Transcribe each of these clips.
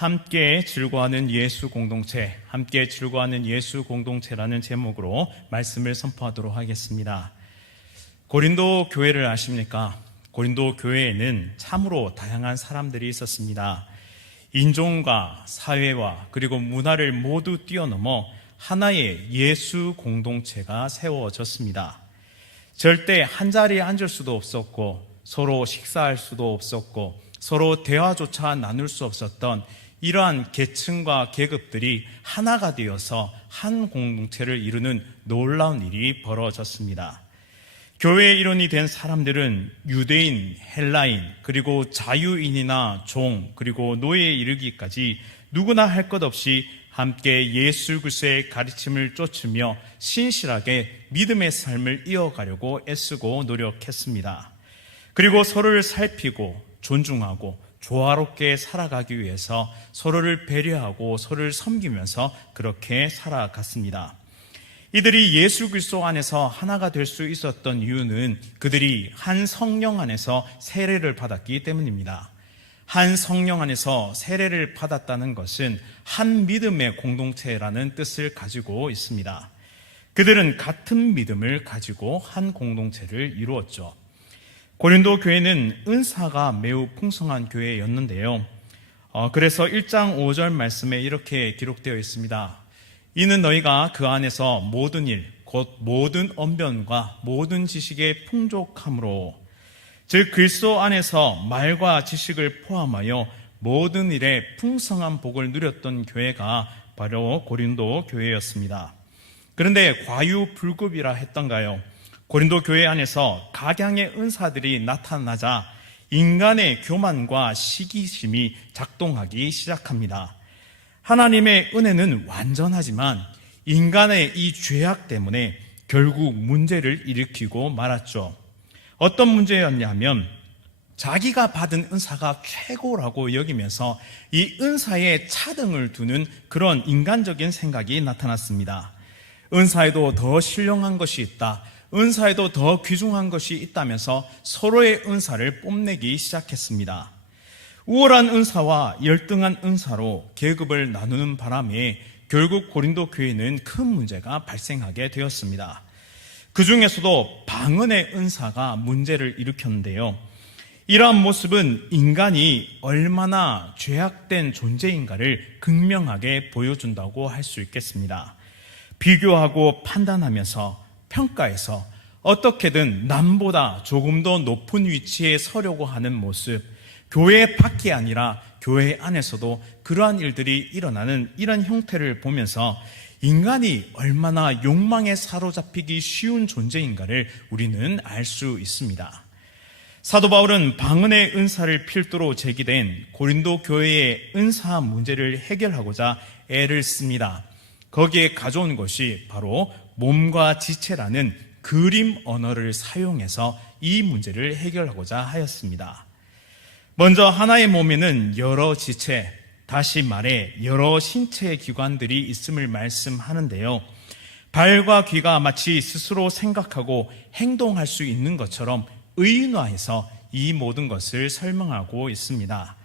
함께 즐거워하는 예수 공동체, 함께 즐거워하는 예수 공동체라는 제목으로 말씀을 선포하도록 하겠습니다. 고린도 교회를 아십니까? 고린도 교회에는 참으로 다양한 사람들이 있었습니다. 인종과 사회와 그리고 문화를 모두 뛰어넘어 하나의 예수 공동체가 세워졌습니다. 절대 한자리에 앉을 수도 없었고 서로 식사할 수도 없었고 서로 대화조차 나눌 수 없었던 이러한 계층과 계급들이 하나가 되어서 한 공동체를 이루는 놀라운 일이 벌어졌습니다. 교회의 일원이 된 사람들은 유대인, 헬라인, 그리고 자유인이나 종, 그리고 노예에 이르기까지 누구나 할 것 없이 함께 예수 그리스도의 가르침을 쫓으며 신실하게 믿음의 삶을 이어가려고 애쓰고 노력했습니다. 그리고 서로를 살피고 존중하고 조화롭게 살아가기 위해서 서로를 배려하고 서로를 섬기면서 그렇게 살아갔습니다. 이들이 예수 그리스도 안에서 하나가 될 수 있었던 이유는 그들이 한 성령 안에서 세례를 받았기 때문입니다. 한 성령 안에서 세례를 받았다는 것은 한 믿음의 공동체라는 뜻을 가지고 있습니다. 그들은 같은 믿음을 가지고 한 공동체를 이루었죠. 고린도 교회는 은사가 매우 풍성한 교회였는데요. 그래서 1장 5절 말씀에 이렇게 기록되어 있습니다. 이는 너희가 그 안에서 모든 일, 곧 모든 언변과 모든 지식의 풍족함으로, 즉 그리스도 안에서 말과 지식을 포함하여 모든 일에 풍성한 복을 누렸던 교회가 바로 고린도 교회였습니다. 그런데 과유불급이라 했던가요? 고린도 교회 안에서 각양의 은사들이 나타나자 인간의 교만과 시기심이 작동하기 시작합니다. 하나님의 은혜는 완전하지만 인간의 이 죄악 때문에 결국 문제를 일으키고 말았죠. 어떤 문제였냐면 자기가 받은 은사가 최고라고 여기면서 이 은사에 차등을 두는 그런 인간적인 생각이 나타났습니다. 은사에도 더 신령한 것이 있다. 은사에도 더 귀중한 것이 있다면서 서로의 은사를 뽐내기 시작했습니다. 우월한 은사와 열등한 은사로 계급을 나누는 바람에 결국 고린도 교회는 큰 문제가 발생하게 되었습니다. 그 중에서도 방언의 은사가 문제를 일으켰는데요. 이러한 모습은 인간이 얼마나 죄악된 존재인가를 극명하게 보여준다고 할 수 있겠습니다. 비교하고 판단하면서 평가해서 어떻게든 남보다 조금 더 높은 위치에 서려고 하는 모습, 교회 밖이 아니라 교회 안에서도 그러한 일들이 일어나는 이런 형태를 보면서 인간이 얼마나 욕망에 사로잡히기 쉬운 존재인가를 우리는 알 수 있습니다. 사도 바울은 방언의 은사를 필두로 제기된 고린도 교회의 은사 문제를 해결하고자 애를 씁니다. 거기에 가져온 것이 바로 몸과 지체라는 그림 언어를 사용해서 이 문제를 해결하고자 하였습니다. 먼저 하나의 몸에는 여러 지체, 다시 말해 여러 신체 기관들이 있음을 말씀하는데요. 발과 귀가 마치 스스로 생각하고 행동할 수 있는 것처럼 의인화해서 이 모든 것을 설명하고 있습니다.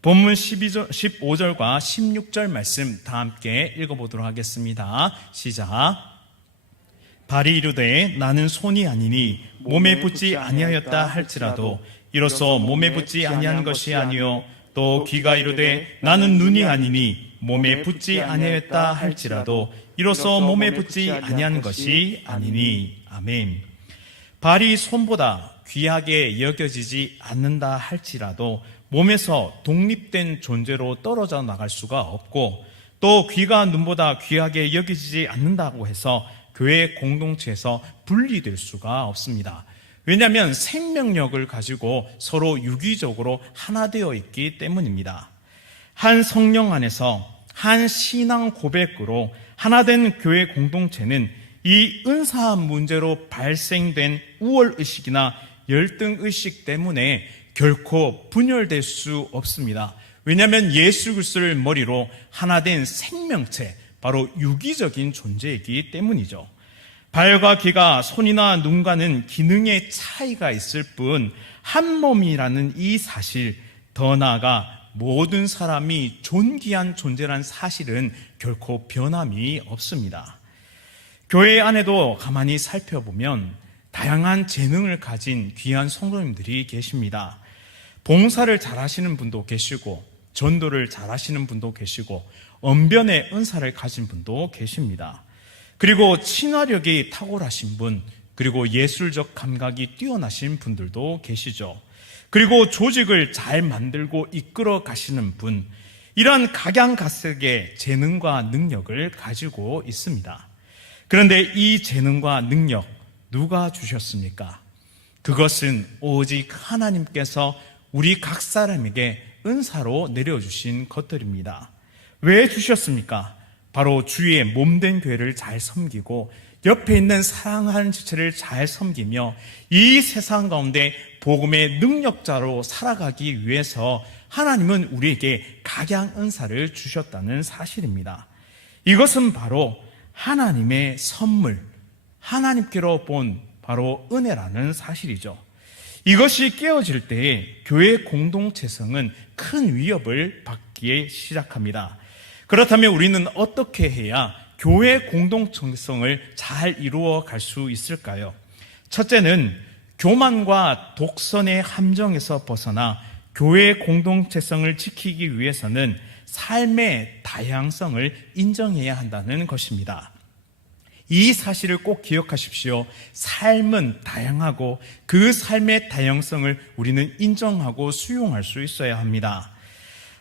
본문 15절과 16절 말씀 다 함께 읽어보도록 하겠습니다. 시작. 발이 이르되 나는 손이 아니니 몸에 붙지 아니하였다 할지라도 이로써 몸에 붙지 아니한 것이 아니요 또 귀가 이르되 나는 눈이 아니니 몸에 붙지 아니하였다 할지라도 이로써 몸에 붙지 아니한 것이 아니니. 아멘. 발이 손보다 귀하게 여겨지지 않는다 할지라도 몸에서 독립된 존재로 떨어져 나갈 수가 없고 또 귀가 눈보다 귀하게 여겨지지 않는다고 해서 교회 공동체에서 분리될 수가 없습니다. 왜냐하면 생명력을 가지고 서로 유기적으로 하나 되어 있기 때문입니다. 한 성령 안에서 한 신앙 고백으로 하나된 교회 공동체는 이 은사 문제로 발생된 우월의식이나 열등의식 때문에 결코 분열될 수 없습니다. 왜냐하면 예수 그리스도를 머리로 하나된 생명체, 바로 유기적인 존재이기 때문이죠. 발과 귀가 손이나 눈과는 기능의 차이가 있을 뿐 한 몸이라는 이 사실, 더 나아가 모든 사람이 존귀한 존재라는 사실은 결코 변함이 없습니다. 교회 안에도 가만히 살펴보면 다양한 재능을 가진 귀한 성도님들이 계십니다. 봉사를 잘하시는 분도 계시고, 전도를 잘하시는 분도 계시고, 언변의 은사를 가진 분도 계십니다. 그리고 친화력이 탁월하신 분, 그리고 예술적 감각이 뛰어나신 분들도 계시죠. 그리고 조직을 잘 만들고 이끌어 가시는 분, 이러한 각양각색의 재능과 능력을 가지고 있습니다. 그런데 이 재능과 능력 누가 주셨습니까? 그것은 오직 하나님께서 우리 각 사람에게 은사로 내려주신 것들입니다. 왜 주셨습니까? 바로 주의 몸된 교회를 잘 섬기고 옆에 있는 사랑하는 지체를 잘 섬기며 이 세상 가운데 복음의 능력자로 살아가기 위해서 하나님은 우리에게 각양 은사를 주셨다는 사실입니다. 이것은 바로 하나님의 선물, 하나님께로 본 바로 은혜라는 사실이죠. 이것이 깨어질 때에 교회 공동체성은 큰 위협을 받기 시작합니다. 그렇다면 우리는 어떻게 해야 교회 공동체성을 잘 이루어 갈 수 있을까요? 첫째는 교만과 독선의 함정에서 벗어나 교회 공동체성을 지키기 위해서는 삶의 다양성을 인정해야 한다는 것입니다. 이 사실을 꼭 기억하십시오. 삶은 다양하고 그 삶의 다양성을 우리는 인정하고 수용할 수 있어야 합니다.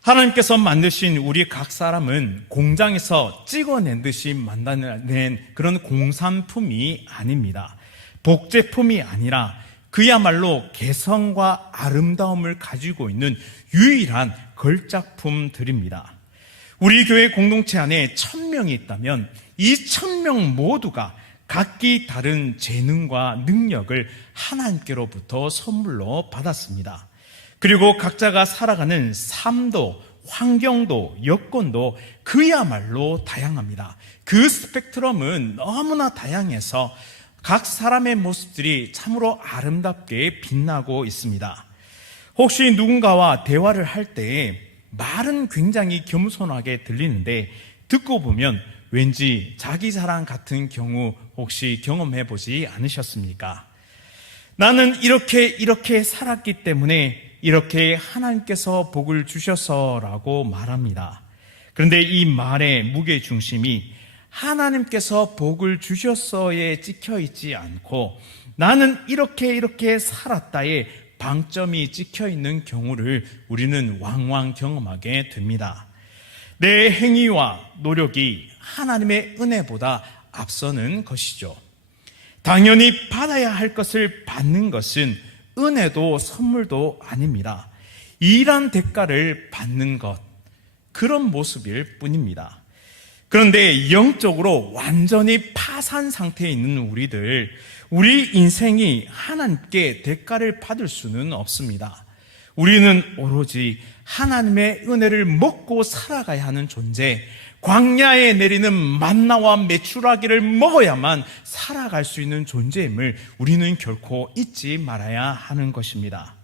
하나님께서 만드신 우리 각 사람은 공장에서 찍어낸 듯이 만들어낸 그런 공산품이 아닙니다. 복제품이 아니라 그야말로 개성과 아름다움을 가지고 있는 유일한 걸작품들입니다. 우리 교회 공동체 안에 1000명이 있다면 이 1000명 모두가 각기 다른 재능과 능력을 하나님께로부터 선물로 받았습니다. 그리고 각자가 살아가는 삶도, 환경도, 여건도 그야말로 다양합니다. 그 스펙트럼은 너무나 다양해서 각 사람의 모습들이 참으로 아름답게 빛나고 있습니다. 혹시 누군가와 대화를 할 때 말은 굉장히 겸손하게 들리는데 듣고 보면 왠지 자기 자랑 같은 경우 혹시 경험해 보지 않으셨습니까? 나는 이렇게 살았기 때문에 이렇게 하나님께서 복을 주셔서라고 말합니다. 그런데 이 말의 무게중심이 하나님께서 복을 주셨어에 찍혀 있지 않고 나는 이렇게 살았다에 방점이 찍혀 있는 경우를 우리는 왕왕 경험하게 됩니다. 내 행위와 노력이 하나님의 은혜보다 앞서는 것이죠. 당연히 받아야 할 것을 받는 것은 은혜도 선물도 아닙니다. 일한 대가를 받는 것, 그런 모습일 뿐입니다. 그런데 영적으로 완전히 파산 상태에 있는 우리 인생이 하나님께 대가를 받을 수는 없습니다. 우리는 오로지 하나님의 은혜를 먹고 살아가야 하는 존재, 광야에 내리는 만나와 메추라기를 먹어야만 살아갈 수 있는 존재임을 우리는 결코 잊지 말아야 하는 것입니다.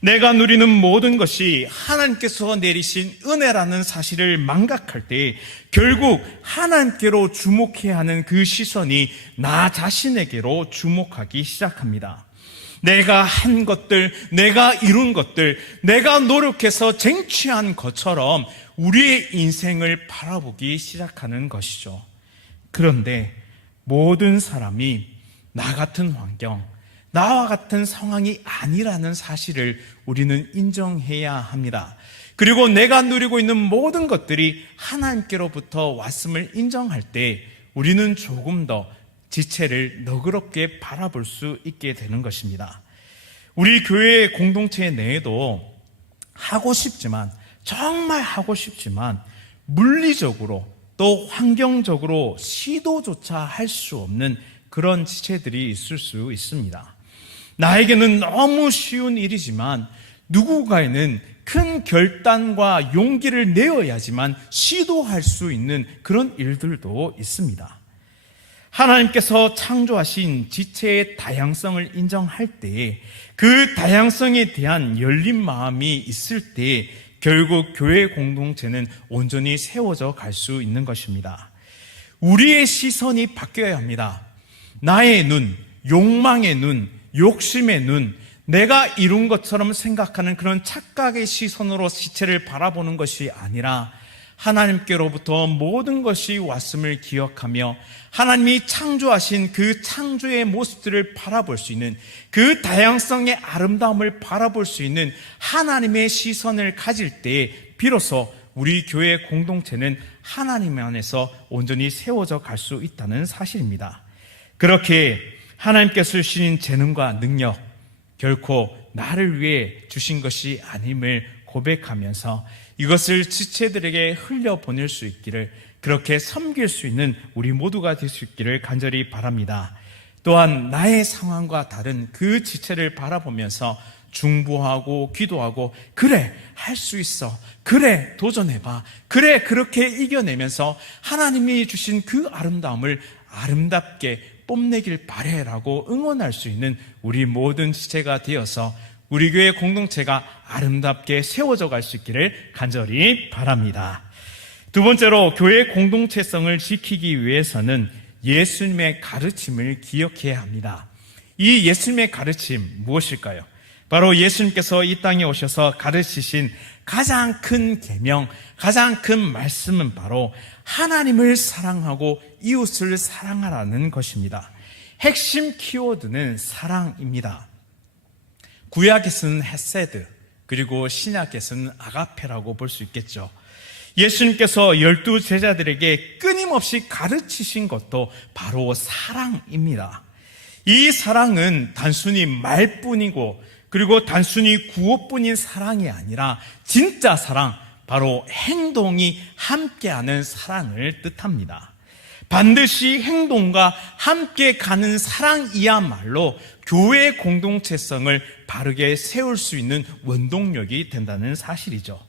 내가 누리는 모든 것이 하나님께서 내리신 은혜라는 사실을 망각할 때 결국 하나님께로 주목해야 하는 그 시선이 나 자신에게로 주목하기 시작합니다. 내가 한 것들, 내가 이룬 것들, 내가 노력해서 쟁취한 것처럼 우리의 인생을 바라보기 시작하는 것이죠. 그런데 모든 사람이 나 같은 환경, 나와 같은 상황이 아니라는 사실을 우리는 인정해야 합니다. 그리고 내가 누리고 있는 모든 것들이 하나님께로부터 왔음을 인정할 때 우리는 조금 더 지체를 너그럽게 바라볼 수 있게 되는 것입니다. 우리 교회 공동체 내에도 하고 싶지만, 정말 하고 싶지만 물리적으로 또 환경적으로 시도조차 할 수 없는 그런 지체들이 있을 수 있습니다. 나에게는 너무 쉬운 일이지만 누군가에는 큰 결단과 용기를 내어야지만 시도할 수 있는 그런 일들도 있습니다. 하나님께서 창조하신 지체의 다양성을 인정할 때 그 다양성에 대한 열린 마음이 있을 때 결국 교회 공동체는 온전히 세워져 갈 수 있는 것입니다. 우리의 시선이 바뀌어야 합니다. 나의 눈, 욕망의 눈, 욕심의 눈, 내가 이룬 것처럼 생각하는 그런 착각의 시선으로 시체를 바라보는 것이 아니라 하나님께로부터 모든 것이 왔음을 기억하며 하나님이 창조하신 그 창조의 모습들을 바라볼 수 있는, 그 다양성의 아름다움을 바라볼 수 있는 하나님의 시선을 가질 때에 비로소 우리 교회 공동체는 하나님 안에서 온전히 세워져 갈 수 있다는 사실입니다. 그렇게 하나님께서 주신 재능과 능력, 결코 나를 위해 주신 것이 아님을 고백하면서 이것을 지체들에게 흘려보낼 수 있기를, 그렇게 섬길 수 있는 우리 모두가 될 수 있기를 간절히 바랍니다. 또한 나의 상황과 다른 그 지체를 바라보면서 중보하고 기도하고, 그래 할 수 있어, 그래 도전해봐, 그래 그렇게 이겨내면서 하나님이 주신 그 아름다움을 아름답게 뽐내길 바래라고 응원할 수 있는 우리 모든 지체가 되어서 우리 교회 공동체가 아름답게 세워져 갈 수 있기를 간절히 바랍니다. 두 번째로, 교회 공동체성을 지키기 위해서는 예수님의 가르침을 기억해야 합니다. 이 예수님의 가르침 무엇일까요? 바로 예수님께서 이 땅에 오셔서 가르치신 가장 큰 계명, 가장 큰 말씀은 바로 하나님을 사랑하고 이웃을 사랑하라는 것입니다. 핵심 키워드는 사랑입니다. 구약에서는 헤세드, 그리고 신약에서는 아가페라고 볼 수 있겠죠. 예수님께서 12 제자들에게 끊임없이 가르치신 것도 바로 사랑입니다. 이 사랑은 단순히 말뿐이고, 그리고 단순히 구호뿐인 사랑이 아니라 진짜 사랑, 바로 행동이 함께하는 사랑을 뜻합니다. 반드시 행동과 함께 가는 사랑이야말로 교회 공동체성을 바르게 세울 수 있는 원동력이 된다는 사실이죠.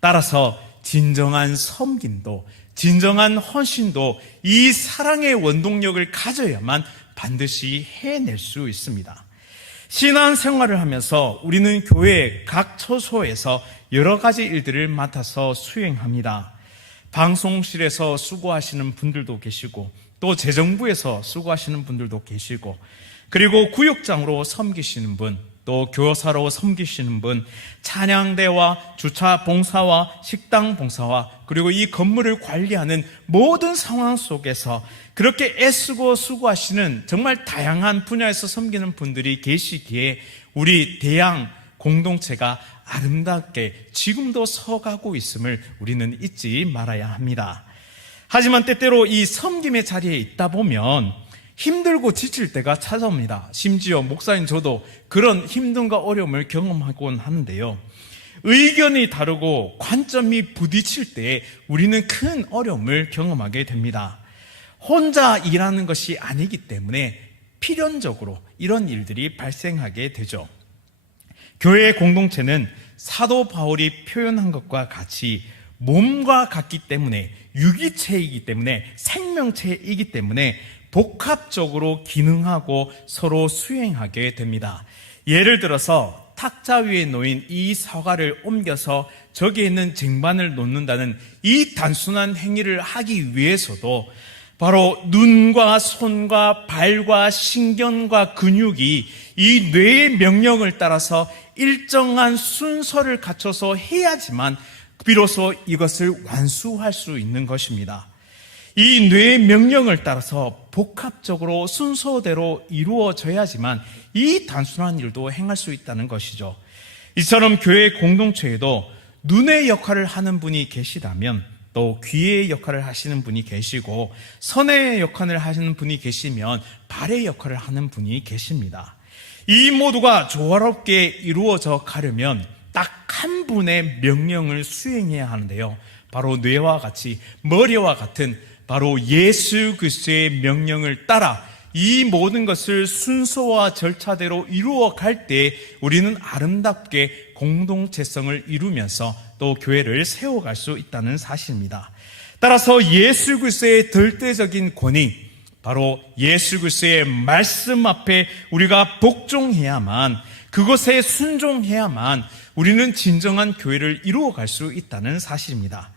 따라서 진정한 섬김도, 진정한 헌신도 이 사랑의 원동력을 가져야만 반드시 해낼 수 있습니다. 신앙생활을 하면서 우리는 교회 각 처소에서 여러 가지 일들을 맡아서 수행합니다. 방송실에서 수고하시는 분들도 계시고, 또 재정부에서 수고하시는 분들도 계시고, 그리고 구역장으로 섬기시는 분, 또 교사로 섬기시는 분, 찬양대와 주차 봉사와 식당 봉사와, 그리고 이 건물을 관리하는 모든 상황 속에서 그렇게 애쓰고 수고하시는 정말 다양한 분야에서 섬기는 분들이 계시기에 우리 대양 공동체가 아름답게 지금도 서가고 있음을 우리는 잊지 말아야 합니다. 하지만 때때로 이 섬김의 자리에 있다 보면 힘들고 지칠 때가 찾아옵니다. 심지어 목사인 저도 그런 힘듦과 어려움을 경험하곤 하는데요. 의견이 다르고 관점이 부딪힐 때 우리는 큰 어려움을 경험하게 됩니다. 혼자 일하는 것이 아니기 때문에 필연적으로 이런 일들이 발생하게 되죠. 교회 공동체는 사도 바울이 표현한 것과 같이 몸과 같기 때문에, 유기체이기 때문에, 생명체이기 때문에 복합적으로 기능하고 서로 수행하게 됩니다. 예를 들어서 탁자 위에 놓인 이 사과를 옮겨서 저기에 있는 쟁반을 놓는다는 이 단순한 행위를 하기 위해서도 바로 눈과 손과 발과 신경과 근육이 이 뇌의 명령을 따라서 일정한 순서를 갖춰서 해야지만 비로소 이것을 완수할 수 있는 것입니다. 이 뇌의 명령을 따라서 복합적으로 순서대로 이루어져야지만 이 단순한 일도 행할 수 있다는 것이죠. 이처럼 교회 공동체에도 눈의 역할을 하는 분이 계시다면 또 귀의 역할을 하시는 분이 계시고, 선의 역할을 하시는 분이 계시면 발의 역할을 하는 분이 계십니다. 이 모두가 조화롭게 이루어져 가려면 딱 한 분의 명령을 수행해야 하는데요, 바로 뇌와 같이, 머리와 같은 바로 예수 그리스도의 명령을 따라 이 모든 것을 순서와 절차대로 이루어 갈 때 우리는 아름답게 공동체성을 이루면서 또 교회를 세워갈 수 있다는 사실입니다. 따라서 예수 그리스도의 절대적인 권위, 바로 예수 그리스도의 말씀 앞에 우리가 복종해야만 그것에 순종해야만 우리는 진정한 교회를 이루어갈 수 있다는 사실입니다.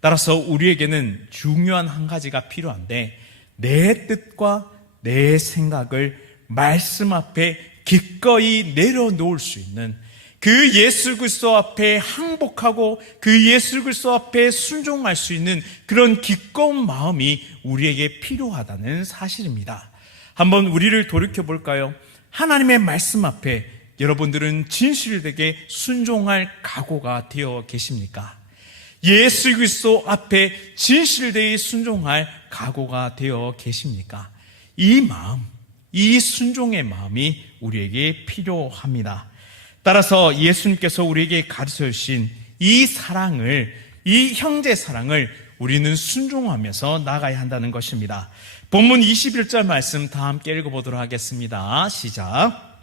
따라서 우리에게는 중요한 한 가지가 필요한데, 내 뜻과 내 생각을 말씀 앞에 기꺼이 내려놓을 수 있는, 그 예수 그리스도 앞에 항복하고 그 예수 그리스도 앞에 순종할 수 있는 그런 기꺼운 마음이 우리에게 필요하다는 사실입니다. 한번 우리를 돌이켜 볼까요? 하나님의 말씀 앞에 여러분들은 진실되게 순종할 각오가 되어 계십니까? 예수 그리스도 앞에 진실되게 순종할 각오가 되어 계십니까? 이 마음, 이 순종의 마음이 우리에게 필요합니다. 따라서 예수님께서 우리에게 가르쳐 주신 이 사랑을, 이 형제 사랑을 우리는 순종하면서 나가야 한다는 것입니다. 본문 21절 말씀 다 함께 읽어보도록 하겠습니다. 시작.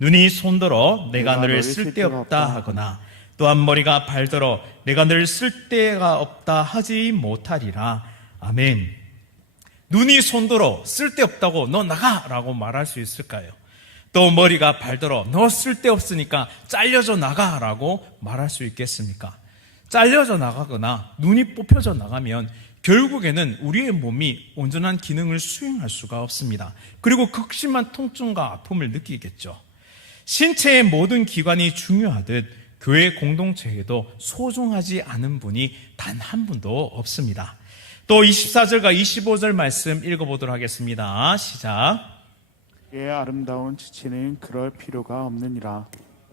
눈이 손들어 내가 너를 쓸데없다 하거나 또한 머리가 발들어 내가 너를 쓸데가 없다 하지 못하리라. 아멘. 눈이 손들어 쓸데없다고 너 나가라고 말할 수 있을까요? 또 머리가 발들어 너 쓸데없으니까 잘려져 나가라고 말할 수 있겠습니까? 잘려져 나가거나 눈이 뽑혀져 나가면 결국에는 우리의 몸이 온전한 기능을 수행할 수가 없습니다. 그리고 극심한 통증과 아픔을 느끼겠죠. 신체의 모든 기관이 중요하듯 교회 공동체에도 소중하지 않은 분이 단 한 분도 없습니다. 또 24절과 25절 말씀 읽어보도록 하겠습니다. 시작. 그의 아름다운 지체는 그럴 필요가 없느니라.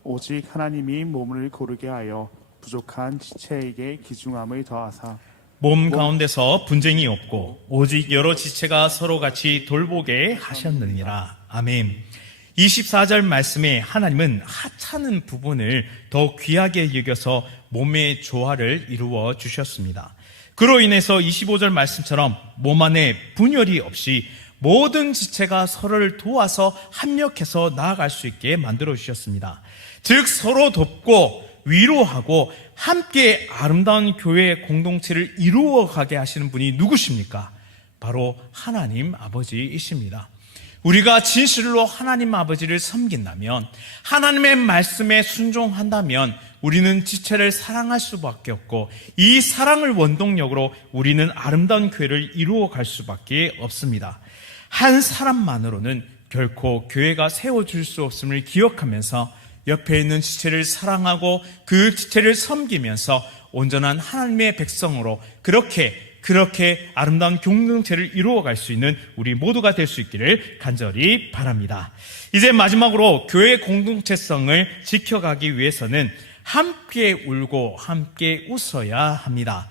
오직 하나님이 몸을 고르게 하여 부족한 지체에게 귀중함을 더하사 몸 가운데서 분쟁이 없고 오직 여러 지체가 서로 같이 돌보게 하셨느니라. 아멘. 24절 말씀에 하나님은 하찮은 부분을 더 귀하게 여겨서 몸의 조화를 이루어 주셨습니다. 그로 인해서 25절 말씀처럼 몸 안에 분열이 없이 모든 지체가 서로를 도와서 합력해서 나아갈 수 있게 만들어 주셨습니다. 즉 서로 돕고 위로하고 함께 아름다운 교회 공동체를 이루어가게 하시는 분이 누구십니까? 바로 하나님 아버지이십니다. 우리가 진실로 하나님 아버지를 섬긴다면, 하나님의 말씀에 순종한다면 우리는 지체를 사랑할 수밖에 없고, 이 사랑을 원동력으로 우리는 아름다운 교회를 이루어갈 수밖에 없습니다. 한 사람만으로는 결코 교회가 세워질 수 없음을 기억하면서 옆에 있는 지체를 사랑하고 그 지체를 섬기면서 온전한 하나님의 백성으로 그렇게 아름다운 공동체를 이루어갈 수 있는 우리 모두가 될 수 있기를 간절히 바랍니다. 이제 마지막으로 교회 공동체성을 지켜가기 위해서는 함께 울고 함께 웃어야 합니다.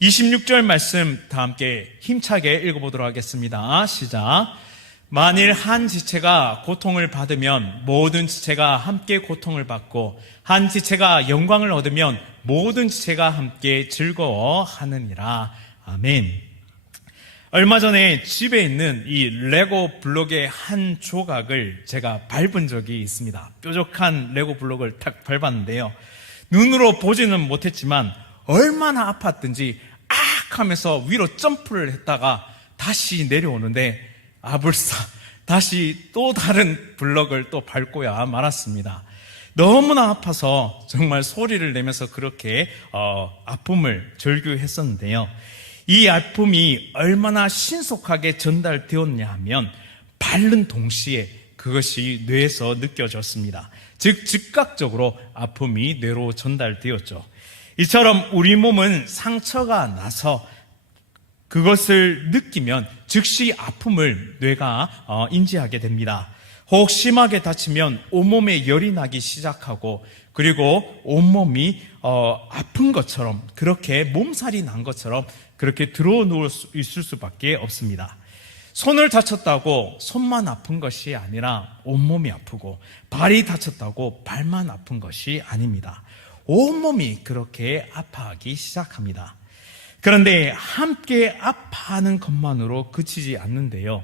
26절 말씀 다 함께 힘차게 읽어보도록 하겠습니다. 시작. 만일 한 지체가 고통을 받으면 모든 지체가 함께 고통을 받고, 한 지체가 영광을 얻으면 모든 지체가 함께 즐거워하느니라. 아멘. 얼마 전에 집에 있는 이 레고 블록의 한 조각을 제가 밟은 적이 있습니다. 뾰족한 레고 블록을 탁 밟았는데요. 눈으로 보지는 못했지만 얼마나 아팠든지 악 하면서 위로 점프를 했다가 다시 내려오는데 아불싸 다시 또 다른 블럭을 또 밟고야 말았습니다. 너무나 아파서 정말 소리를 내면서 그렇게 아픔을 절규했었는데요. 이 아픔이 얼마나 신속하게 전달되었냐 하면 밟는 동시에 그것이 뇌에서 느껴졌습니다. 즉 즉각적으로 아픔이 뇌로 전달되었죠. 이처럼 우리 몸은 상처가 나서 그것을 느끼면 즉시 아픔을 뇌가 인지하게 됩니다. 혹 심하게 다치면 온몸에 열이 나기 시작하고, 그리고 온몸이 아픈 것처럼, 그렇게 몸살이 난 것처럼 그렇게 들어누울 수 있을 수밖에 없습니다. 손을 다쳤다고 손만 아픈 것이 아니라 온몸이 아프고, 발이 다쳤다고 발만 아픈 것이 아닙니다. 온몸이 그렇게 아파하기 시작합니다. 그런데 함께 아파하는 것만으로 그치지 않는데요.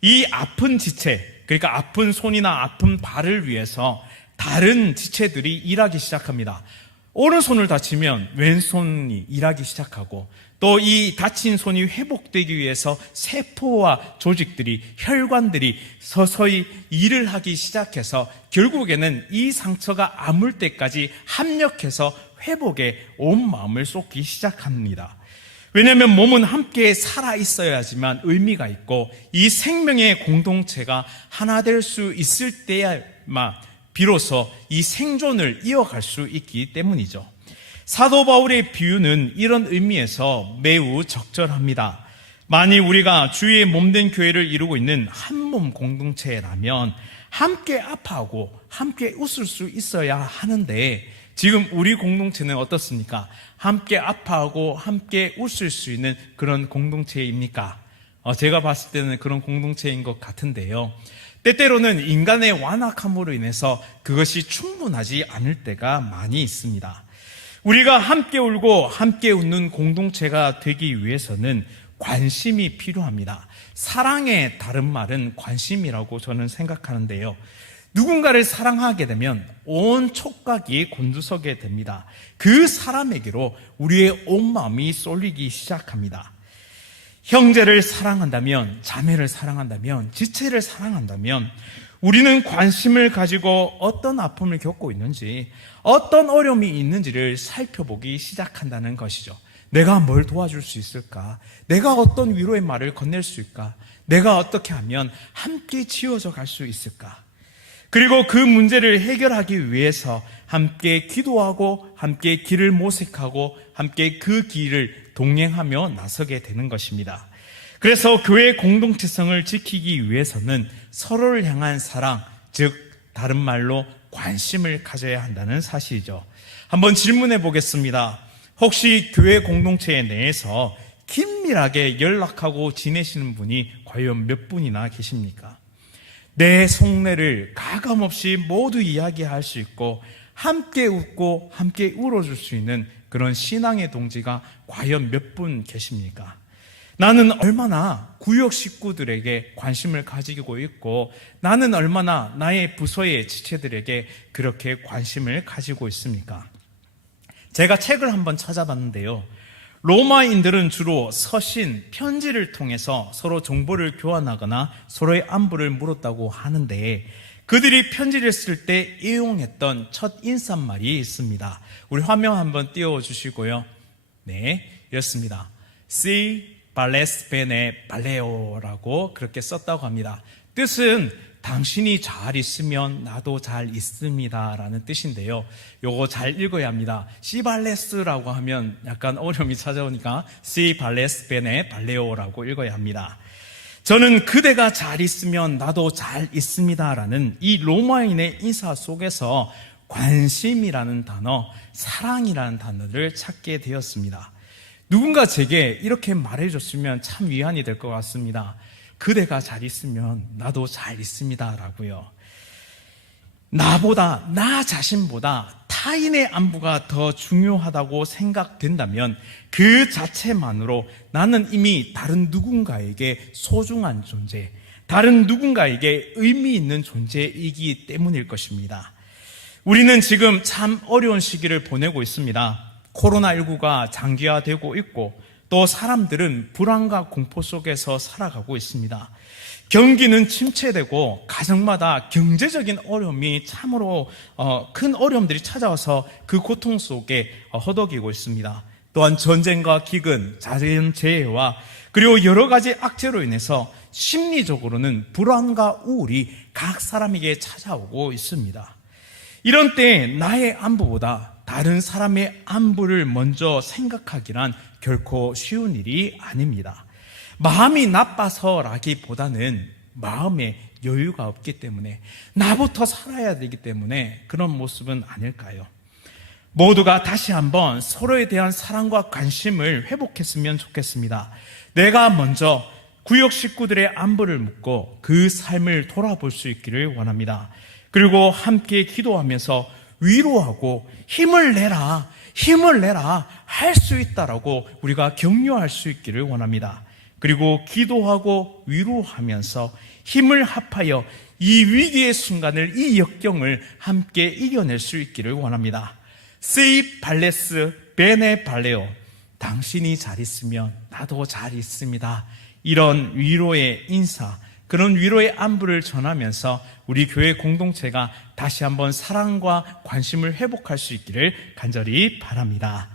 이 아픈 지체, 그러니까 아픈 손이나 아픈 발을 위해서 다른 지체들이 일하기 시작합니다. 오른손을 다치면 왼손이 일하기 시작하고 또 이 다친 손이 회복되기 위해서 세포와 조직들이, 혈관들이 서서히 일을 하기 시작해서 결국에는 이 상처가 아물 때까지 합력해서 회복에 온 마음을 쏟기 시작합니다. 왜냐하면 몸은 함께 살아 있어야지만 의미가 있고 이 생명의 공동체가 하나 될 수 있을 때야만 비로소 이 생존을 이어갈 수 있기 때문이죠. 사도 바울의 비유는 이런 의미에서 매우 적절합니다. 만일 우리가 주의 몸된 교회를 이루고 있는 한 몸 공동체라면 함께 아파하고 함께 웃을 수 있어야 하는데 지금 우리 공동체는 어떻습니까? 함께 아파하고 함께 웃을 수 있는 그런 공동체입니까? 제가 봤을 때는 그런 공동체인 것 같은데요. 때때로는 인간의 완악함으로 인해서 그것이 충분하지 않을 때가 많이 있습니다. 우리가 함께 울고 함께 웃는 공동체가 되기 위해서는 관심이 필요합니다. 사랑의 다른 말은 관심이라고 저는 생각하는데요. 누군가를 사랑하게 되면 온 촉각이 곤두서게 됩니다. 그 사람에게로 우리의 온 마음이 쏠리기 시작합니다. 형제를 사랑한다면, 자매를 사랑한다면, 지체를 사랑한다면 우리는 관심을 가지고 어떤 아픔을 겪고 있는지, 어떤 어려움이 있는지를 살펴보기 시작한다는 것이죠. 내가 뭘 도와줄 수 있을까? 내가 어떤 위로의 말을 건넬 수 있을까? 내가 어떻게 하면 함께 지어져 갈 수 있을까? 그리고 그 문제를 해결하기 위해서 함께 기도하고 함께 길을 모색하고 함께 그 길을 동행하며 나서게 되는 것입니다. 그래서 교회 공동체성을 지키기 위해서는 서로를 향한 사랑, 즉 다른 말로 관심을 가져야 한다는 사실이죠. 한번 질문해 보겠습니다. 혹시 교회 공동체 내에서 긴밀하게 연락하고 지내시는 분이 과연 몇 분이나 계십니까? 내 속내를 가감없이 모두 이야기할 수 있고 함께 웃고 함께 울어줄 수 있는 그런 신앙의 동지가 과연 몇 분 계십니까? 나는 얼마나 구역 식구들에게 관심을 가지고 있고 나는 얼마나 나의 부서의 지체들에게 그렇게 관심을 가지고 있습니까? 제가 책을 한번 찾아봤는데요. 로마인들은 주로 서신, 편지를 통해서 서로 정보를 교환하거나 서로의 안부를 물었다고 하는데 그들이 편지를 쓸 때 이용했던 첫 인사말이 있습니다. 우리 화면 한번 띄워주시고요. 네, 이렇습니다. Si 발레스 베네 발레오라고 그렇게 썼다고 합니다. 뜻은 당신이 잘 있으면 나도 잘 있습니다 라는 뜻인데요. 요거 잘 읽어야 합니다. 시발레스라고 하면 약간 어려움이 찾아오니까 시 발레스 베네 발레오라고 읽어야 합니다. 저는 그대가 잘 있으면 나도 잘 있습니다 라는 이 로마인의 인사 속에서 관심이라는 단어, 사랑이라는 단어를 찾게 되었습니다. 누군가 제게 이렇게 말해줬으면 참 위안이 될 것 같습니다. 그대가 잘 있으면 나도 잘 있습니다 라고요. 나보다, 나 자신보다 타인의 안부가 더 중요하다고 생각된다면 그 자체만으로 나는 이미 다른 누군가에게 소중한 존재, 다른 누군가에게 의미 있는 존재이기 때문일 것입니다. 우리는 지금 참 어려운 시기를 보내고 있습니다. 코로나19가 장기화되고 있고 또 사람들은 불안과 공포 속에서 살아가고 있습니다. 경기는 침체되고 가정마다 경제적인 어려움이 참으로 큰 어려움들이 찾아와서 그 고통 속에 허덕이고 있습니다. 또한 전쟁과 기근, 자연재해와 그리고 여러 가지 악재로 인해서 심리적으로는 불안과 우울이 각 사람에게 찾아오고 있습니다. 이런 때에 나의 안부보다 다른 사람의 안부를 먼저 생각하기란 결코 쉬운 일이 아닙니다. 마음이 나빠서라기보다는 마음에 여유가 없기 때문에 나부터 살아야 되기 때문에 그런 모습은 아닐까요? 모두가 다시 한번 서로에 대한 사랑과 관심을 회복했으면 좋겠습니다. 내가 먼저 구역 식구들의 안부를 묻고 그 삶을 돌아볼 수 있기를 원합니다. 그리고 함께 기도하면서 위로하고 힘을 내라 할 수 있다라고 우리가 격려할 수 있기를 원합니다. 그리고 기도하고 위로하면서 힘을 합하여 이 위기의 순간을, 이 역경을 함께 이겨낼 수 있기를 원합니다. 스이 발레스 베네 발레오, 당신이 잘 있으면 나도 잘 있습니다. 이런 위로의 인사, 그런 위로의 안부를 전하면서 우리 교회 공동체가 다시 한번 사랑과 관심을 회복할 수 있기를 간절히 바랍니다.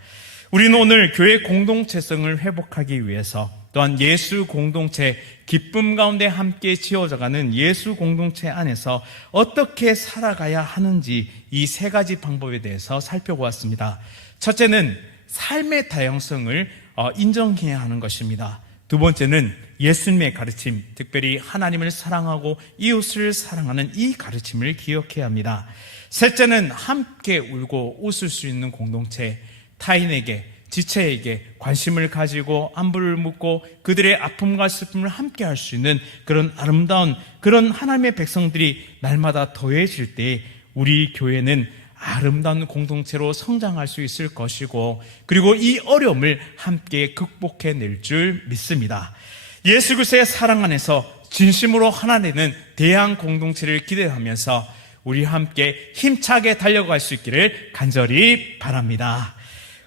우리는 오늘 교회 공동체성을 회복하기 위해서, 또한 예수 공동체, 기쁨 가운데 함께 지어져가는 예수 공동체 안에서 어떻게 살아가야 하는지 이 세 가지 방법에 대해서 살펴보았습니다. 첫째는 삶의 다양성을 인정해야 하는 것입니다. 두 번째는 예수님의 가르침, 특별히 하나님을 사랑하고 이웃을 사랑하는 이 가르침을 기억해야 합니다. 셋째는 함께 울고 웃을 수 있는 공동체, 타인에게, 지체에게 관심을 가지고 안부를 묻고 그들의 아픔과 슬픔을 함께 할 수 있는 그런 아름다운 그런 하나님의 백성들이 날마다 더해질 때 우리 교회는 아름다운 공동체로 성장할 수 있을 것이고, 그리고 이 어려움을 함께 극복해낼 줄 믿습니다. 예수 그리스도의 사랑 안에서 진심으로 하나 되는 대한 공동체를 기대하면서 우리 함께 힘차게 달려갈 수 있기를 간절히 바랍니다.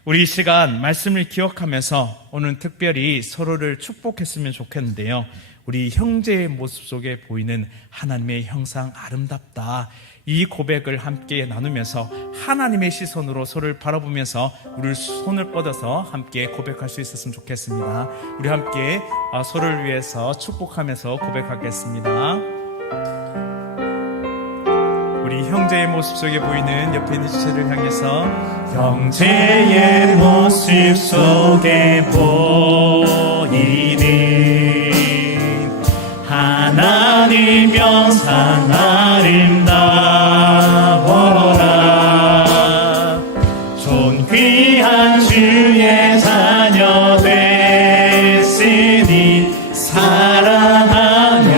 우리 이 시간 말씀을 기억하면서 오늘 특별히 서로를 축복했으면 좋겠는데요. 우리 형제의 모습 속에 보이는 하나님의 형상 아름답다, 이 고백을 함께 나누면서 하나님의 시선으로 서로를 바라보면서 우리 손을 뻗어서 함께 고백할 수 있었으면 좋겠습니다. 우리 함께 서로를 위해서 축복하면서 고백하겠습니다. 우리 형제의 모습 속에 보이는 옆에 있는 지체를 향해서, 형제의 모습 속에 보이는 하나님 형상 아름다워라. 존귀한 주의 자녀 됐으니 사랑하며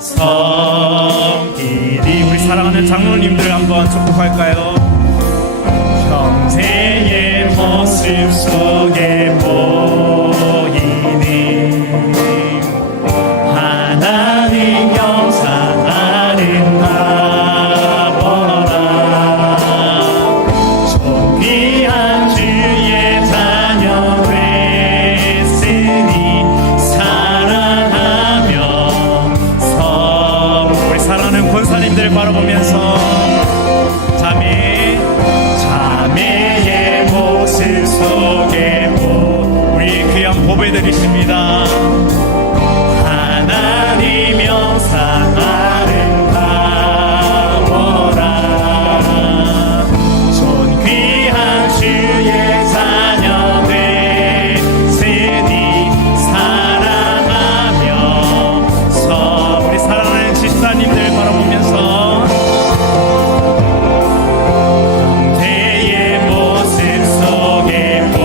섬기리. 우리 사랑하는 장로님들 한번 축복할까요? 형제의 모습 속에 보이는 하나님 형상 아름다워라. 존귀한 주의 자녀 됐으니 사랑하며 우리 사랑하는 권사님들 바라보면서 자매의 모습 속에 우리 귀한 보배들이십니다. 하나님 형상 아름다워라. 존귀한 주의 자녀 됐으니 사랑하며 우리 사랑하는 집사님들 바라보면서 형제의 모습 속에 보이는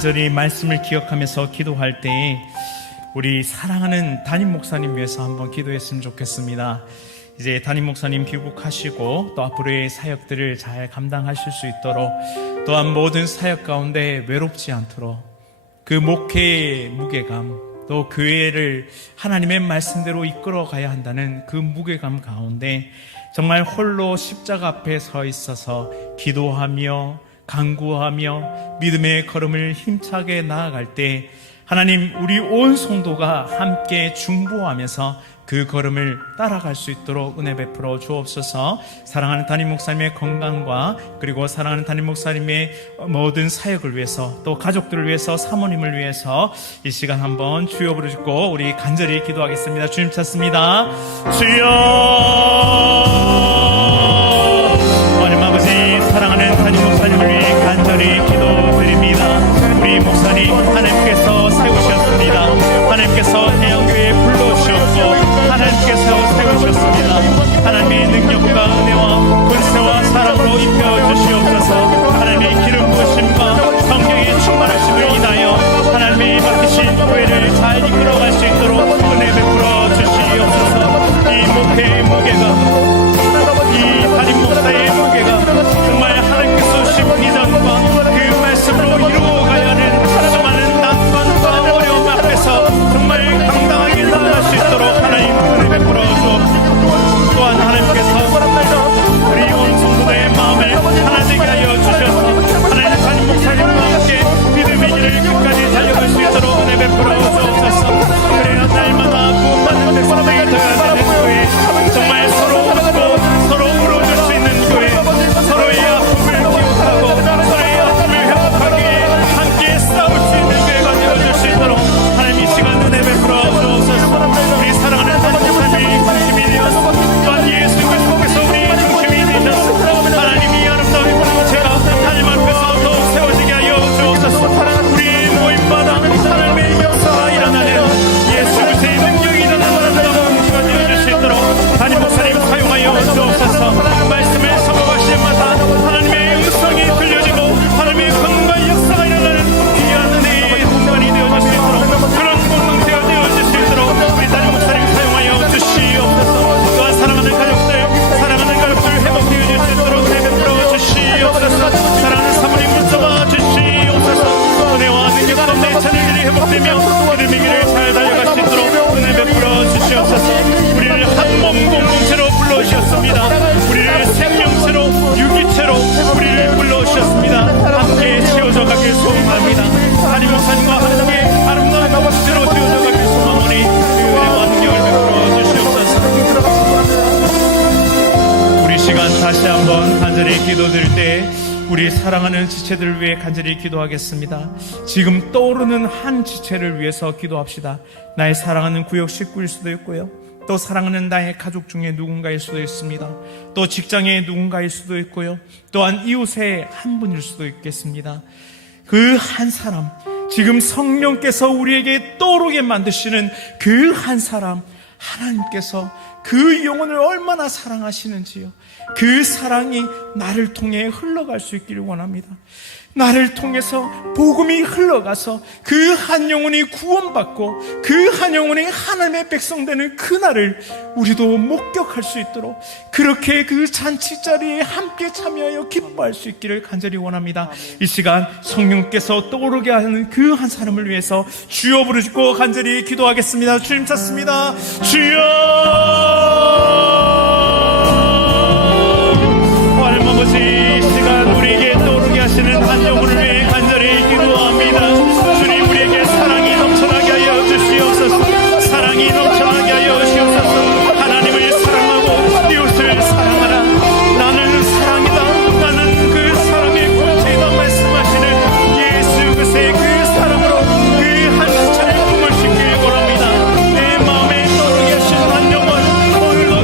간절히 말씀을 기억하면서 기도할 때에 우리 사랑하는 담임 목사님 위해서 한번 기도했으면 좋겠습니다. 이제 담임 목사님 귀국하시고 또 앞으로의 사역들을 잘 감당하실 수 있도록, 또한 모든 사역 가운데 외롭지 않도록 그 목회의 무게감, 또 교회를 하나님의 말씀대로 이끌어 가야 한다는 그 무게감 가운데 정말 홀로 십자가 앞에 서 있어서 기도하며 간구하며 믿음의 걸음을 힘차게 나아갈 때 하나님, 우리 온 성도가 함께 중보하면서 그 걸음을 따라갈 수 있도록 은혜 베풀어 주옵소서. 사랑하는 담임 목사님의 건강과 그리고 사랑하는 담임 목사님의 모든 사역을 위해서, 또 가족들을 위해서, 사모님을 위해서 이 시간 한번 주여 부르짖고 우리 간절히 기도하겠습니다. 주님 찾습니다. 주여! 하나님 아버지, 사랑하는 담임 목사님을 위해 간절히 기도드립니다. 우리 목사님 하나님께서 세우셨습니다. 하나님께서 대형교회에 불러주셨고 하나님께서 세우셨습니다. 하나님의 능력과 은혜와 권세와 사랑으로 입혀주시옵소서. 하나님의 기름 부으심과 성령의 충만하심을 인하여 하나님의 맡기신 교회를 잘 이끌어갈 수 있도록 은혜 베풀어 주시옵소서. 이 목회의 무게가, 이 담임 목사의 무게가 정말 하나님께서 주신 비전과 그 말씀으로 이루어가야 하는 수많은 난관과 어려움 앞에서 정말 당당하게 나아갈 수 있도록 하나님 은혜 베풀어 주옵소서. 또한 하나님께서 우리 온 성도들의 마음을 하나 되게 하여 주셔서 하나님 담임 목사님과 함께 믿음의 길을 끝까지 달려갈 수 있도록 은혜 베풀어 주옵소서. 그래야 날마다 구원받는 백성들이 되어야 되는 교회, 정말 서로 웃고 서로 울어줄 수 있는 교회, 서로의 아픔을 기억하고 서로의 아픔을 회복하기 위해 함께 싸울 수 있는 교회가 되어줄 수 있도록 하나님 이 시간 은혜 베풀어 주옵소서. 우리 사랑하는 하나님 목사님이 중심이 되어서 또한 예수 그리스도께서 우리의 중심이 되셔서 하나님이 아름다운 공동체가 하나님 앞에서 더욱 세워지게 하여 주옵소서. 우리 모임마다 하나님의 역사가 일어나는 예수 그리스도의 능력이 일어나는 아름다운 공동체가 되어줄 수 있도록 담임 목사님 사용하여 주옵소서. 말씀을 선포하실 때마다 하나님의 음성이 들려지고 하나님의 권과 역사가 일어나는 귀한 은혜의 공간이 되어줄 수 있도록, 그런 공동체가 되어줄 수 있도록 우리 담임 목사님 사용하여 주시옵소서. 또한 사랑하는 가족들 회복되어질 수 있도록 은혜 베풀어 주시옵소서. 사랑하는 사모님 붙잡아 주시옵소서. 은혜와 능력 가운데 자녀들이 회복되며 믿음의 길을 잘 달려갈 수 있도록 은혜 베풀어 주시옵소서. 우리를 한 몸 공동체로 불러주셨습니다. 우리를 생명체로, 유기체로 우리를 불러주셨습니다. 함께 지어져 가길 소망합니다. 담임 목사님과 함께 아름다운 공동체로 지어져 가길 소망하니 그 은혜와 능력을 베풀어 주시옵소서. 우리 시간 다시 한번 간절히 기도드릴 때 우리 사랑하는 지체들을 위해 간절히 기도하겠습니다. 지금 떠오르는 한 지체를 위해서 기도합시다. 나의 사랑하는 구역 식구일 수도 있고요, 또 사랑하는 나의 가족 중에 누군가일 수도 있습니다. 또 직장의 누군가일 수도 있고요, 또한 이웃의 한 분일 수도 있겠습니다. 그 한 사람, 지금 성령께서 우리에게 떠오르게 만드시는 그 한 사람, 하나님께서 그 영혼을 얼마나 사랑하시는지요, 그 사랑이 나를 통해 흘러갈 수 있기를 원합니다. 나를 통해서 복음이 흘러가서 그 한 영혼이 구원받고 그 한 영혼이 하나님의 백성 되는 그날을 우리도 목격할 수 있도록, 그렇게 그 잔치 자리에 함께 참여하여 기뻐할 수 있기를 간절히 원합니다. 이 시간 성령께서 떠오르게 하는 그 한 사람을 위해서 주여 부르짖고 간절히 기도하겠습니다. 주님 찾습니다. 주여! 하나님 아버지, 이 시간 우리에게 떠오르게 하시는 한 영혼을 위해 간절히 기도합니다. 주님, 우리에게 사랑이 넘쳐나게 하여 주시옵소서. 사랑이 넘쳐나게 하여 주시옵소서. 하나님을 사랑하고 이웃을 사랑하라. 나는 사랑이다. 나는 그 사랑의 공체이다 말씀하시는 예수 그리스도의 그 사랑으로 그 한 지체를 꿈을 싣길 원합니다. 내 마음에 떠오르게 하신 한 영혼, 오늘도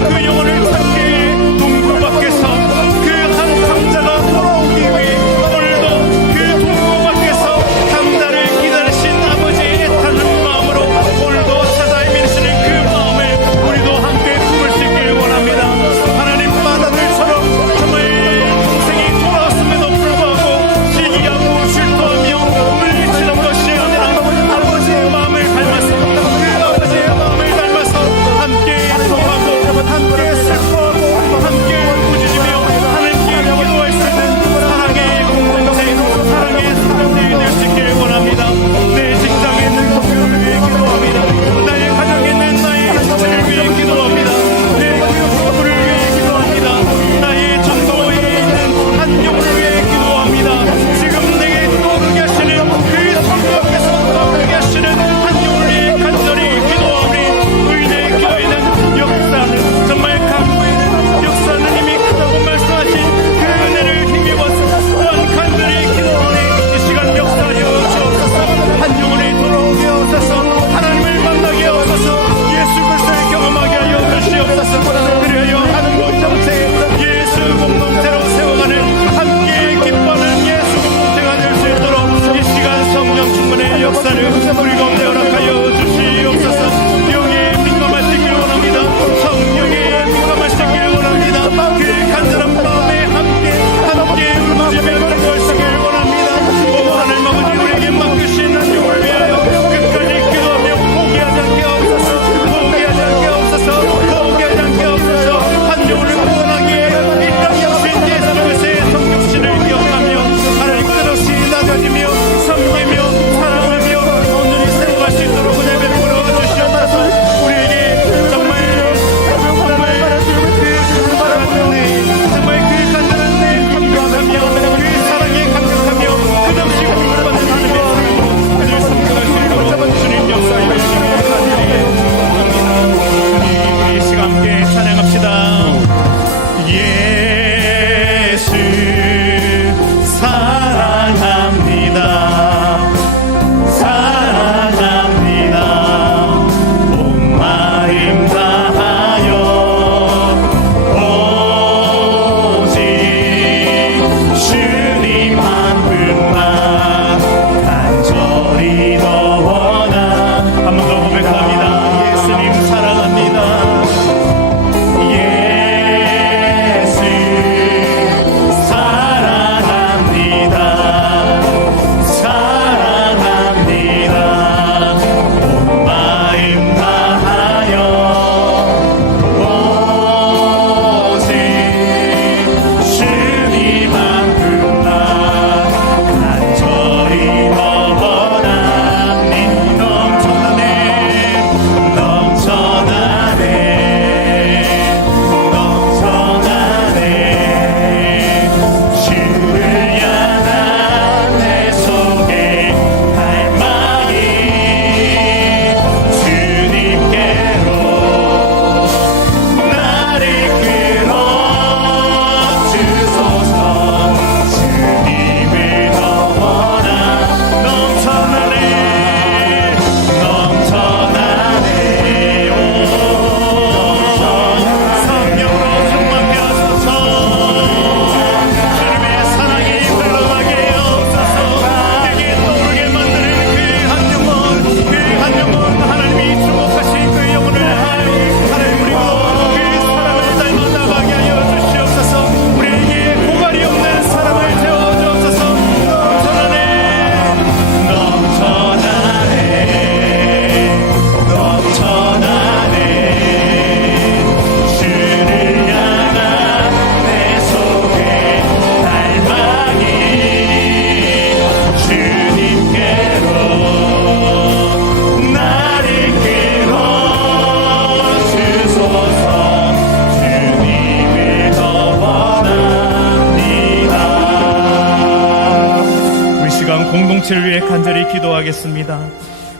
공동체를 위해 간절히 기도하겠습니다.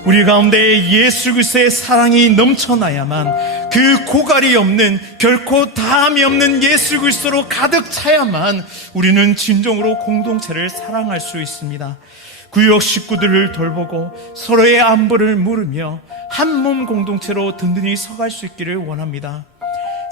우리 가운데 예수 그리스도의 사랑이 넘쳐나야만, 그 고갈이 없는, 결코 다함이 없는 예수 그리스도로 가득 차야만 우리는 진정으로 공동체를 사랑할 수 있습니다. 구역 식구들을 돌보고 서로의 안부를 물으며 한 몸 공동체로 든든히 서갈 수 있기를 원합니다.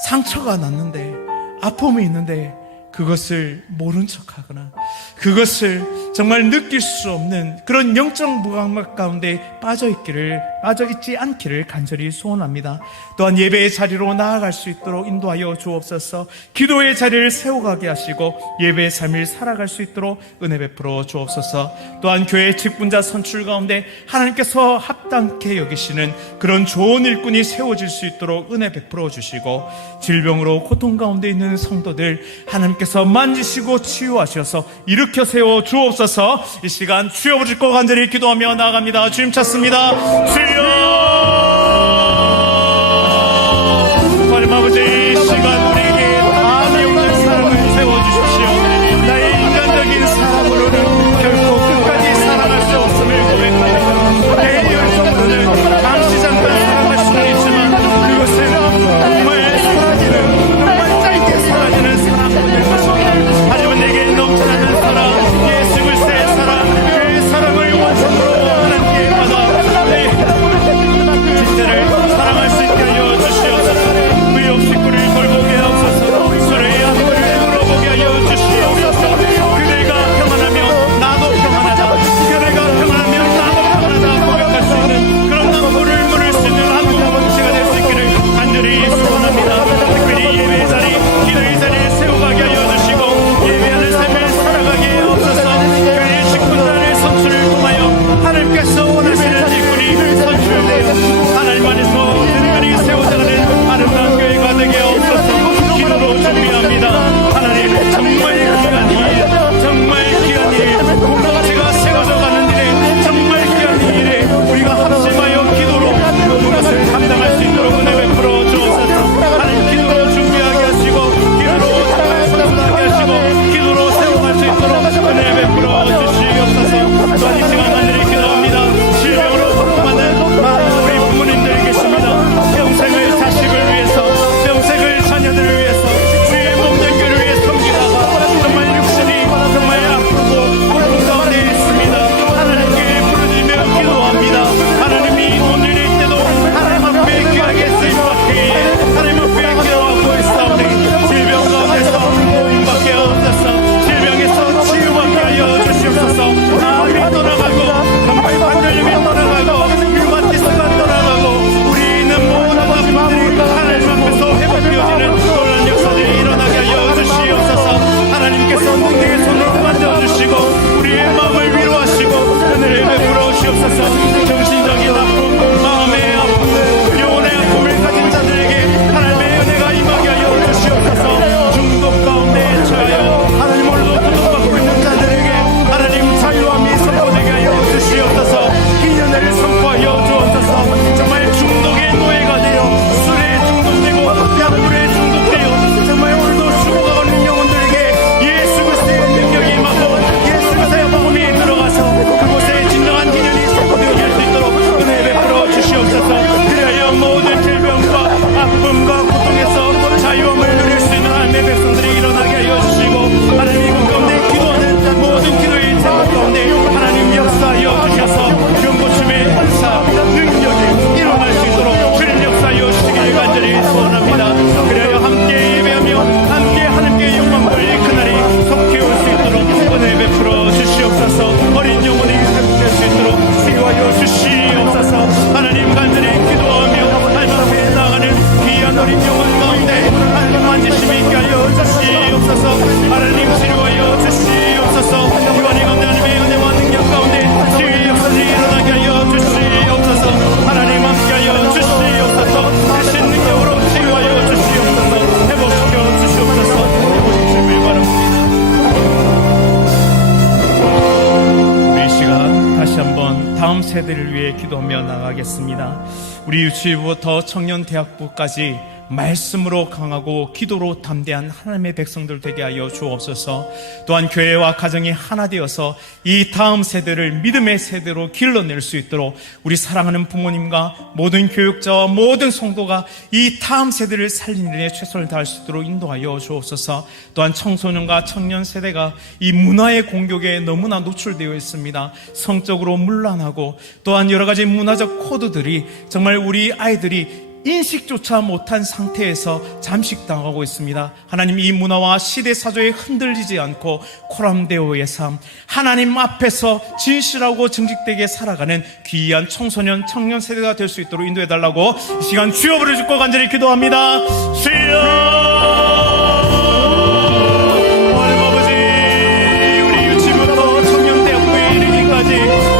상처가 났는데, 아픔이 있는데 그것을 모른 척하거나 그것을 정말 느낄 수 없는 그런 영적 무감각 가운데 빠져있지 않기를 간절히 소원합니다. 또한 예배의 자리로 나아갈 수 있도록 인도하여 주옵소서. 기도의 자리를 세워가게 하시고 예배의 삶을 살아갈 수 있도록 은혜 베풀어 주옵소서. 또한 교회 직분자 선출 가운데 하나님께서 합당케 여기시는 그런 좋은 일꾼이 세워질 수 있도록 은혜 베풀어 주시고, 질병으로 고통 가운데 있는 성도들 하나님께서 만지시고 치유하셔서 일으켜 세워 주옵소서. 이 시간 주여 부르짖고 간절히 기도하며 나아갑니다. 주님 찾습니다. 주여, 하나님 아버지, 이 시간 우리에게 다함이 없는 사랑을 세워주십시오. 나의 인간적인 사랑으로는 결코 끝까지 살아갈 수 없음을 고백합니다. 내 열정으로는 잠시 잠깐 살아갈 수는 있지만 그것은 정말 사라지는, 정말 짧게 사라지는 사랑이 될 것입니다. 하지만 내게 넘쳐나는 사랑, 예수 그리스도의 사랑, 그 사랑을 완성으로 하나님께 받아 내 진짜를 사랑할 수 있게 하여 주시옵소서. 구역 식구를 돌보게 하옵소서. 서로의 안부를 물어보게 하여 주시옵소서. 그대가 평안하면 나도 평안하다, 그대가 평안하면 나도 평안하다 고백할 수 있는 그런 안부를 물을 수 있는 한국 공동체가 될 수 있기를 간절히 소원합니다. 특별히 예배의 자리, 기도의 자리에 세워가게 하여 주시고 예배하는 삶을 살아가게 하옵소서. 교회의 직분자의 선출을 통하여 하나님께서 원하시는 직분이 선출되어 하나님 안에서 든든히 세워져가는 아름다운 교회가 되게 하옵소서. 기도로 준비합니다. 하나님, 정말 귀한 일, 정말 귀한 일, 공동체가 세워져가는 일에, 정말 귀한 일에 우리가 합심하여 기도로 그것을 감당할 수 있도록 은혜 베풀어 주옵소서. 하나님, 기도로 준비하게 하시고 기도로 정말 선순하게 하시고 기도로 세워갈 수 있도록 은혜 베풀어 주시옵소서. 또한 이 시간 간절히 기도합니다. 질병으로 고통받는 많은 우리 부모님들이 계십니다. 평생을 자식을 위해서, 평생을 자녀들을 위해서, 주의 몸된 교를 위해 섬기다가 정말 육신이 정말 아프고 고통 가운데 있습니다. 하나님께 부르짖으며 기도합니다. 하나님이 오늘 이때도 하나님 앞에 귀하게 쓰임받기에 하나님 앞에 기도하고 있사오니 질병 가운데서 구원받게 하옵소서. 질병에서 치유받게 하여 주시옵소서. 암이 떠나가고 정말 관절염이 떠나가고 류마티스가 떠나가고 우리 있는 모든 아픔들이 하나님 앞에서 회복되어지는 놀라운 역사들이 일어나게 하여 주시옵소서. 하나님께서 뭉탱이 손으로 만져주시고 우리의 마음을 위로하시고 은혜를 베풀어 주시옵소서. 정신적인 아픔, 마음의 아픔, 영혼의 아픔을 가진 자들에게 하나님의 은혜가 임하게 하여 주시옵소서. 중독 가운데 처하여 하나님 오늘도 고통받고 있는 자들에게 하나님 자유함이 선포되게 하여 주시옵소서. 희년을 선포하여 주옵소서. 정말 중독의 노예가 되어 술에 중독되고 약물에 중독되어 정말 오늘도 죽어가는 영혼들에게 예수 그리스도의 능력이 임하고 예수 그리스도의 복음이 들어가서 그곳에 진정한 희년이 선포되어질 수 있도록 은혜 베풀어 주시옵소서. 그리하여 모든 질병과 아픔과 고통에서 자유함을 누릴 수 있는 하나님의 백성들이 일어나게 하여 주시고 하나님 이곳 가운데 기도하는 모든 기도의 제목 가운데 하나님 역사하여 주셔서 병고침의 은사, 능력이 일어날 수 있도록 주님 역사하여 주시기를 간절히 소원합니다. 그리하여 함께 예배하며 함께 하나님께 영광 돌릴 그날이 속히 올 수 있도록 은혜 베풀어 주시옵소서. 어린 영혼이 회복될 수 있도록 치유하여 주시옵소서. 하나님 간절히 기도하며 하나님 앞에 나아가는 귀한 어린 영혼 가운데 하나님 만지심이 있게 하여 주시옵소서. 하나님 치료하여 주시옵소서. 이완이 가운데 하나님의 은혜와 능력 가운데 치유의 역사들이 일어나게 하여 주시옵소서. 하나님 함께하여 주시옵소서. 대신 능력으로 치유하여 주시옵소서. 회복시켜 주시옵소서. 해보시길 바랍니다. 우리 이 시간 다시 한번 다음 세대를 위해 기도하며 나가겠습니다. 우리 유치부부터 청년 대학부까지 말씀으로 강하고 기도로 담대한 하나님의 백성들 되게 하여 주옵소서. 또한 교회와 가정이 하나 되어서 이 다음 세대를 믿음의 세대로 길러낼 수 있도록 우리 사랑하는 부모님과 모든 교육자와 모든 성도가 이 다음 세대를 살리는 일에 최선을 다할 수 있도록 인도하여 주옵소서. 또한 청소년과 청년 세대가 이 문화의 공격에 너무나 노출되어 있습니다. 성적으로 문란하고 또한 여러 가지 문화적 코드들이 정말 우리 아이들이 인식조차 못한 상태에서 잠식당하고 있습니다. 하나님, 이 문화와 시대 사조에 흔들리지 않고 코람데오의 삶, 하나님 앞에서 진실하고 정직되게 살아가는 귀한 청소년 청년 세대가 될 수 있도록 인도해달라고 이 시간 주여 부르짖고 간절히 기도합니다. 주여,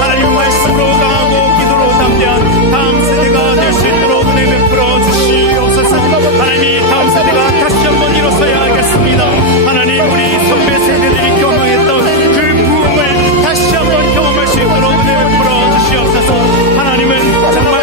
하나님 말씀으로 강하고 기도로 담대한 다음 세대가 될 수 있도록 은혜 베풀어 주시옵소서. 하나님, 다음 세대가 다시 한번 일어서야 하겠습니다. 하나님, 우리 선배 세대들이 경험했던 그 부흥을 다시 한번 경험할 수 있도록 은혜 베풀어 주시옵소서. 하나님은 정말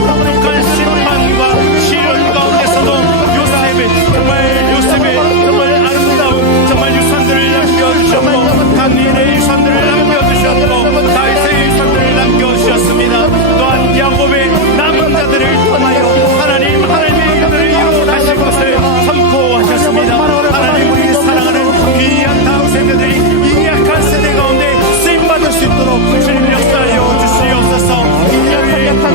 혹독한 심판과 시련 가운데서도 요셉의 정말 아름다운 정말 유산들을 남겨주셨고, 다니엘의 유산들을 남겨주셨고, 다윗의 유산들을 남겨주셨습니다. 또한 야곱의 남은 자들을 통하여 하나님의 일들을 이루어 가실 것을 선포하셨습니다. 하나님, 우리 사랑하는 귀한 다음 세대들이 이 약한 세대 가운데 쓰임받을 수 있도록 주님 역사하여 주시옵소서.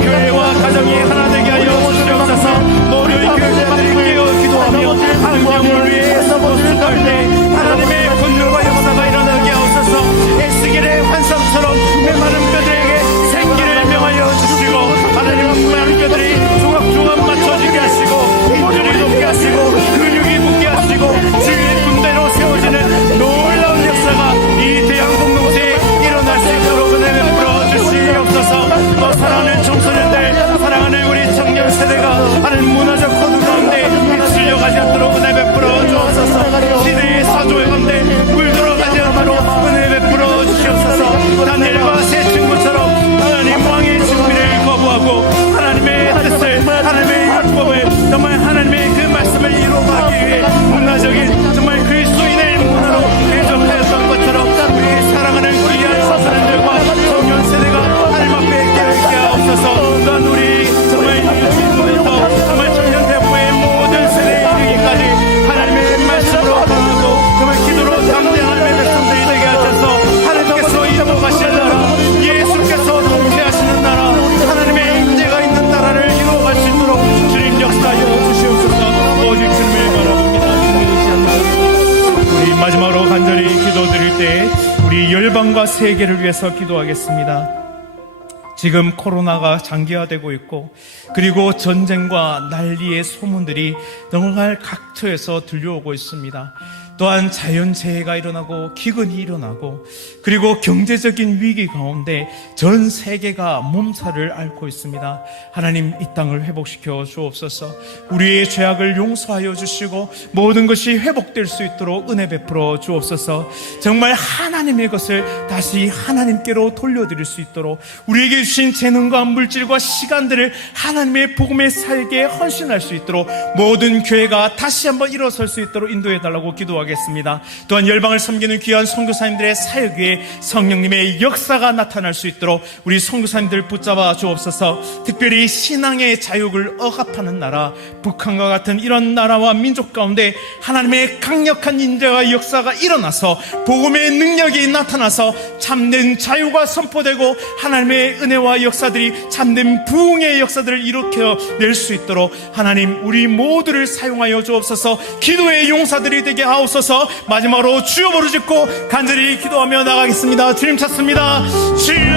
교회와 가정이 하나 되게 하여 주시옵소서. 모든 교회자들이 깨어 기도하며 환경을 위해서 모습할 때 하나님의 권능과 역사가 일어나게 하옵소서. 에스겔의 환상처럼 메마른 뼈들에게 생기를 명하여 주시고, 하나님 메마른 뼈들이 조각조각 맞춰지게 하시고, 힘줄이 높게 하시고, 근육이 붙게 하시고, 주의 군대로 세워지는 놀라운 역사가 이 대양 공동체에 일어날 수 있도록 은혜 베풀어 주시옵소서. 또 사랑하는 청소년들, 사랑하는 우리 청년 세대가 하는 문화적 코드 가운데 휩쓸려가지 않도록 은혜 베풀어 주옵소서. 시대의 사조에 가운데 물들어가지 않도록 은혜 베풀어 주시옵소서. 다니엘과 세 친구처럼 하나님 왕의 준비를 거부하고 하나님의 뜻을, 하나님의 율법을, 정말 하나님의 그 말씀을 이루어가기 위해 문화적인 정말 그리스도인의 문화로 대적하였던 것처럼 우리 사랑하는 귀한 청소년들과 청년 세대가 하나님 앞에 깨어있게 하옵소서. 또한 우리 정말 유치부터 정말 청년 대부의 모든 세대에 이르기까지 하나님의 말씀으로 강하고 정말 기도로 담대한 하나님의 백성들이 되게 하셔서 하나님께서 이루어가실 나라, 예수께서 통치하시는 나라, 하나님의 임재가 있는 나라를 이루어갈 수 있도록 주님 역사하여 주시옵소서. 오직 주님을 바라봅니다. 우리 마지막으로 간절히 기도드릴 때 우리 열방과 세계를 위해서 기도하겠습니다. 지금 코로나가 장기화되고 있고, 그리고 전쟁과 난리의 소문들이 정말 각처에서 들려오고 있습니다. 또한 자연재해가 일어나고 기근이 일어나고, 그리고 경제적인 위기 가운데 전 세계가 몸살을 앓고 있습니다. 하나님, 이 땅을 회복시켜 주옵소서. 우리의 죄악을 용서하여 주시고 모든 것이 회복될 수 있도록 은혜 베풀어 주옵소서. 정말 하나님의 것을 다시 하나님께로 돌려드릴 수 있도록 우리에게 주신 재능과 물질과 시간들을 하나님의 복음에 살게 헌신할 수 있도록 모든 교회가 다시 한번 일어설 수 있도록 인도해달라고 기도하겠습니다. 또한 열방을 섬기는 귀한 선교사님들의 사역 위에 성령님의 역사가 나타날 수 있도록 우리 선교사님들 붙잡아 주옵소서. 특별히 신앙의 자유를 억압하는 나라, 북한과 같은 이런 나라와 민족 가운데 하나님의 강력한 인재와 역사가 일어나서 복음의 능력이 나타나서 참된 자유가 선포되고 하나님의 은혜와 역사들이 참된 부흥의 역사들을 일으켜낼 수 있도록 하나님, 우리 모두를 사용하여 주옵소서. 기도의 용사들이 되게 하옵소서. 마지막으로 주여 부르짖고 간절히 기도하며 나가겠습니다. 주님 찾습니다. 주여.